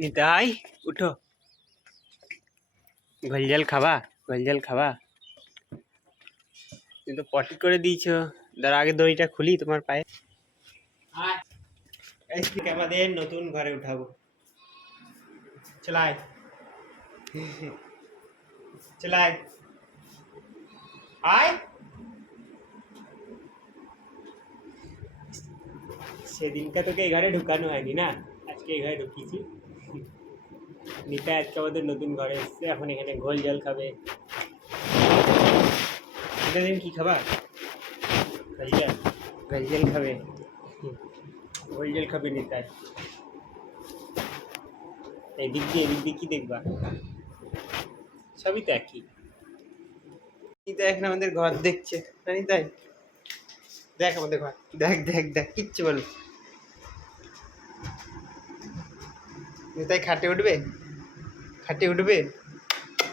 নিতাই উঠো, ঘোল জল খাবা? ঘোল জল খাবা? তুমি তো পটি করে দিয়েছো। দাঁড়া আগে দড়িটা খুলি তোমার পায়ে। আমাদের নতুন ঘরে উঠাবো। চলাই চলাই আয়। সেদিনটা তোকে এই ঘরে ঢুকানো হয়নি না, আজকে এই ঘরে ঢুকিয়েছি। নিতা আজকে আমাদের নতুন ঘরে এসছে, এখন এখানে ঘোল জল খাবে। এটা দিন কি খাবা? ঘোল জল, ঘোল জল খাবে, ঘোল জল খাবে নিতাই। এদিক দিয়ে কি দেখবা? সবই তো একই। নিতাই এখন আমাদের ঘর দেখছে না নিতাই? দেখ আমাদের ঘর, দেখ দেখ দেখ, কিচ্ছু বলো। নিতাই খাটে উঠবে? খাটে উঠবে?